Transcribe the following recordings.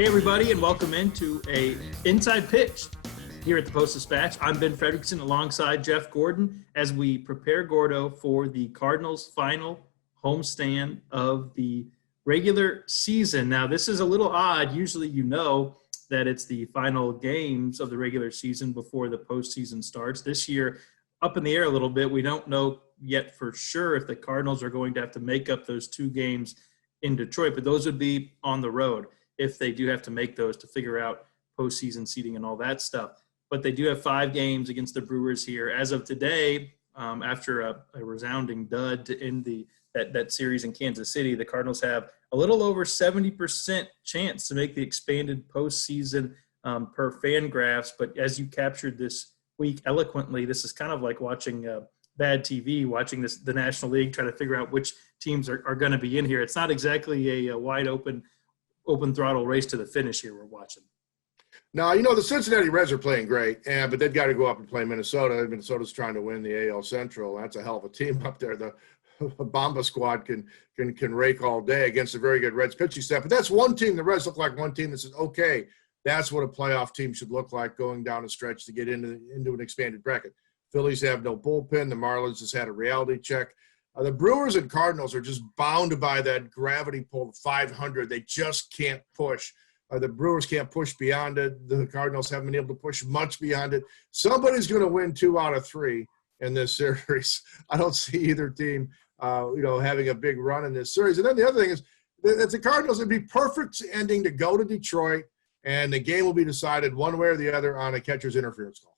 Hey everybody, and welcome into a Inside Pitch here at the Post-Dispatch. I'm Ben Frederickson alongside Jeff Gordon as we prepare Gordo for the Cardinals' final homestand of the regular season. Now, this is a little odd. Usually you know that it's the final games of the regular season before the postseason starts. This year, up in the air a little bit. We don't know yet for sure if the Cardinals are going to have to make up those two games in Detroit, but those would be on the road if they do have to make those to figure out postseason seeding and all that stuff. But they do have 5 games against the Brewers here. As of today, after a resounding dud to end that series in Kansas City, the Cardinals have a little over 70% chance to make the expanded postseason per FanGraphs. But as you captured this week eloquently, this is kind of like watching bad TV, watching the National League, trying to figure out which teams are going to be in here. It's not exactly a wide open throttle race to the finish here we're watching. Now, the Cincinnati Reds are playing great, but they've got to go up and play Minnesota. Minnesota's trying to win the AL Central. That's a hell of a team up there. The Bomba squad can rake all day against a very good Reds pitching staff. But that's one team. The Reds look like one team that says, okay, that's what a playoff team should look like going down a stretch to get into an expanded bracket. Phillies have no bullpen. The Marlins just had a reality check. The Brewers and Cardinals are just bound by that gravity pull of 500. They just can't push. The Brewers can't push beyond it. The Cardinals haven't been able to push much beyond it. Somebody's going to win 2 out of 3 in this series. I don't see either team, having a big run in this series. And then the other thing is that the Cardinals, it'd be perfect ending to go to Detroit, and the game will be decided one way or the other on a catcher's interference call.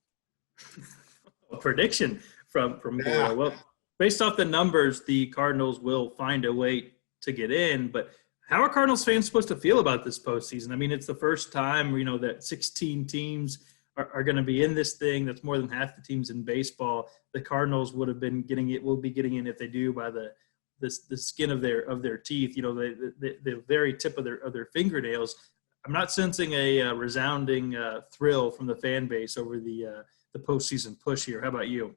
A prediction from Gordo. Well, based off the numbers, the Cardinals will find a way to get in. But how are Cardinals fans supposed to feel about this postseason? I mean, it's the first time, that 16 teams are going to be in this thing. That's more than half the teams in baseball. The Cardinals will be getting in if they do by the skin of their teeth. The very tip of their fingernails. I'm not sensing a resounding thrill from the fan base over the postseason push here. How about you?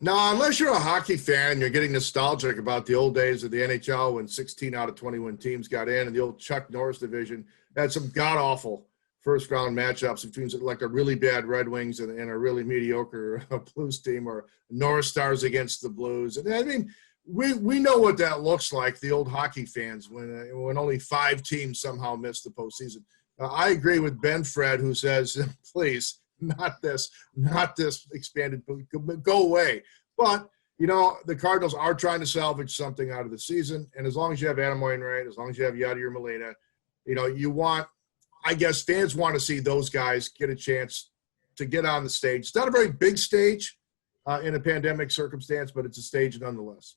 No, unless you're a hockey fan, you're getting nostalgic about the old days of the NHL when 16 out of 21 teams got in, and the old Chuck Norris division had some god-awful first-round matchups between like a really bad Red Wings and a really mediocre Blues team, or Norris Stars against the Blues. And I mean, we know what that looks like, the old hockey fans, when only 5 teams somehow miss the postseason. I agree with Ben Fred, who says, please, not this expanded, go away. But, the Cardinals are trying to salvage something out of the season. And as long as you have Adam Wainwright, as long as you have Yadier Molina, fans want to see those guys get a chance to get on the stage. It's not a very big stage in a pandemic circumstance, but it's a stage nonetheless.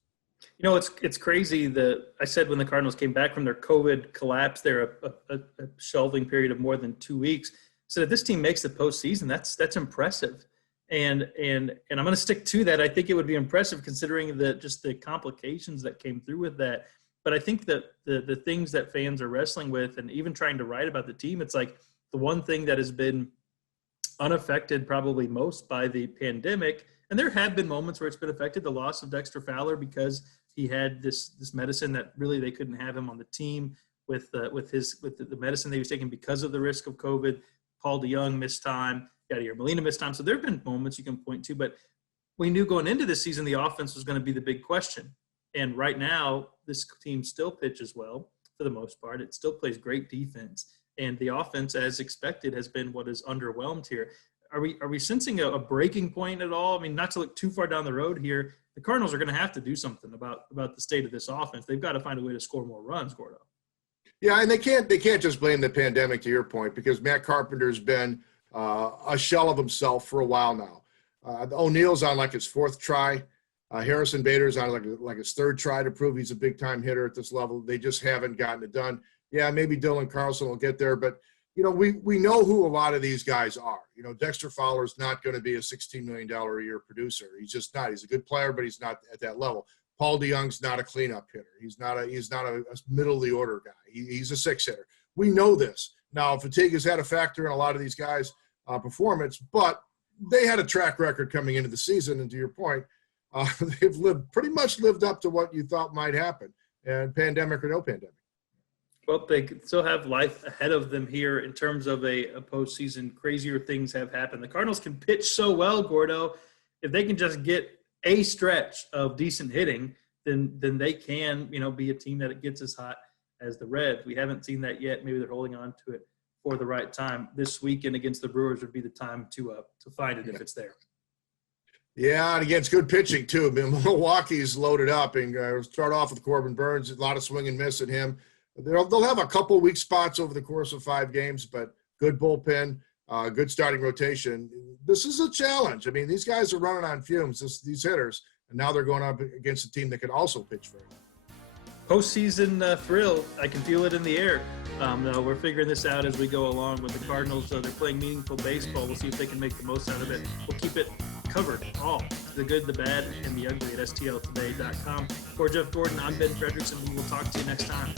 It's crazy that I said when the Cardinals came back from their COVID collapse, a shelving period of more than 2 weeks. So if this team makes the postseason, that's impressive, and I'm going to stick to that. I think it would be impressive considering the complications that came through with that. But I think that the things that fans are wrestling with, and even trying to write about the team, it's like the one thing that has been unaffected probably most by the pandemic. And there have been moments where it's been affected. The loss of Dexter Fowler because he had this medicine that really they couldn't have him on the team with the medicine that he was taking because of the risk of COVID. Paul DeYoung missed time, Yadier Molina missed time. So there have been moments you can point to, but we knew going into this season the offense was going to be the big question. And right now, this team still pitches well for the most part. It still plays great defense. And the offense, as expected, has been what is underwhelmed here. Are we sensing a breaking point at all? I mean, not to look too far down the road here, the Cardinals are going to have to do something about the state of this offense. They've got to find a way to score more runs, Gordo. Yeah, and they can't just blame the pandemic, to your point, because Matt Carpenter's been a shell of himself for a while now. O'Neill's on like his 4th try. Harrison Bader's on like his 3rd try to prove he's a big-time hitter at this level. They just haven't gotten it done. Yeah, maybe Dylan Carlson will get there, but we know who a lot of these guys are. Dexter Fowler's not going to be a $16 million a year producer. He's just not. He's a good player, but he's not at that level. Paul DeYoung's not a cleanup hitter. He's not a middle of the order guy. He's a 6 hitter. We know this. Now, fatigue has had a factor in a lot of these guys' performance, but they had a track record coming into the season. And to your point, they've pretty much lived up to what you thought might happen, and pandemic or no pandemic. Well, they still have life ahead of them here in terms of a postseason. Crazier things have happened. The Cardinals can pitch so well, Gordo. If they can just get a stretch of decent hitting, then they can, be a team that it gets as hot as the Reds. We haven't seen that yet. Maybe they're holding on to it for the right time. This weekend against the Brewers would be the time to find it if it's there. Yeah, and against good pitching too. I mean, Milwaukee's loaded up, and start off with Corbin Burns. A lot of swing and miss at him. They'll have a couple weak spots over the course of 5 games, but good bullpen, good starting rotation. This is a challenge. I mean, these guys are running on fumes, these hitters, and now they're going up against a team that can also pitch for them. Postseason thrill, I can feel it in the air. No, we're figuring this out as we go along with the Cardinals. They're playing meaningful baseball. We'll see if they can make the most out of it. We'll keep it covered, all the good, the bad, and the ugly at stltoday.com. For Jeff Gordon, I'm Ben Frederickson. We will talk to you next time.